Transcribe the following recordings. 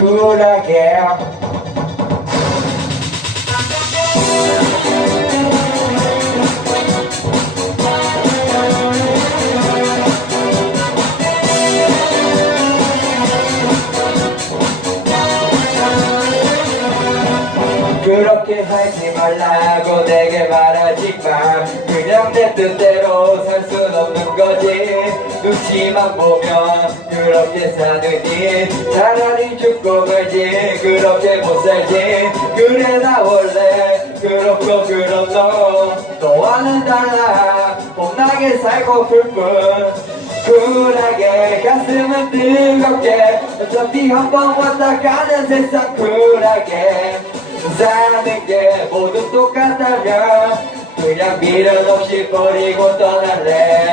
쿨하게. 그렇게 하지 말라고 내게 말하지만 그냥 내 뜻대로 살 순 없는 거지 눈치만 보면 그렇게 사느니 차라리 죽고 말지 그렇게 못 살지. 그래 나 원래 그렇고 그런 너 너와는 달라 봄나게 살고 풀뿐. 쿨하게 가슴은 뜨겁게. 어차피 한 번 왔다 가는 세상 쿨하게. 사는 게 모두 똑같다면 그냥 미련 없이 버리고 떠날래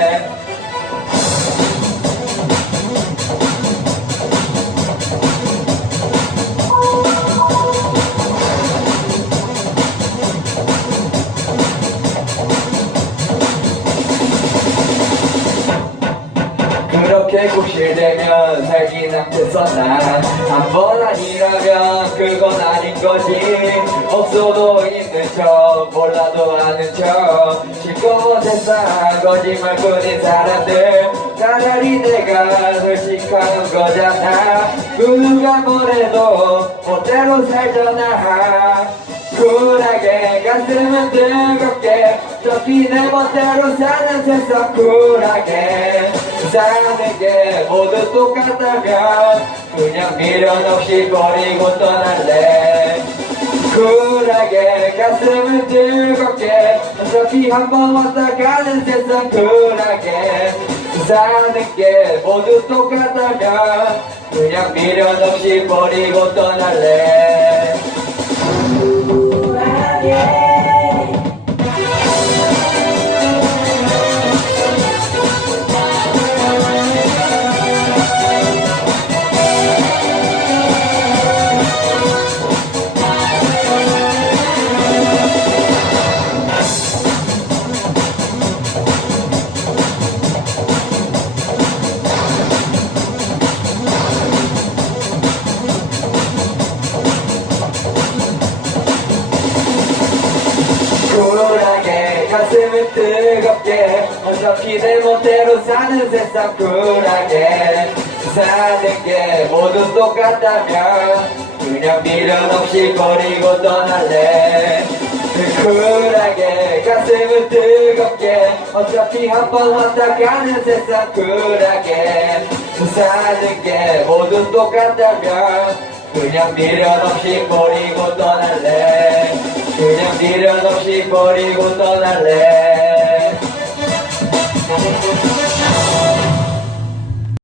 그렇게 구실되면 살긴 않겠어 난한번 아니라면 그건 아닌 거지. 없어도 있는 척 몰라도 아는 척. 실컷 못했어 거짓말뿐인 사람들. 차라리 내가 솔직한 거잖아. 누가 뭐래도 멋대로 살잖아. 쿨하게 가슴은 뜨겁게. 어차피 내 멋대로 사는 세상 쿨하게 사는 게 모두 똑같다면 그냥 미련 없이 버리고 떠날래. 쿨하게 가슴은 뜨겁게 어차피 한번 왔다 가는 세상 쿨하게. 사는 게 모두 똑같다면 그냥 미련 없이 버리고 떠날래 쿨하게 가슴을 뜨겁게 어차피 내 멋대로 사는 세상 쿨하게 사는 게 모두 똑같다면 그냥 미련 없이 버리고 떠날래. 쿨하게 가슴을 뜨겁게 어차피 한 번 왔다 가는 세상 쿨하게 사는 게 모두 똑같다면 그냥 미련 없이 버리고 떠날래 그냥 미련 없이 버리고 떠날래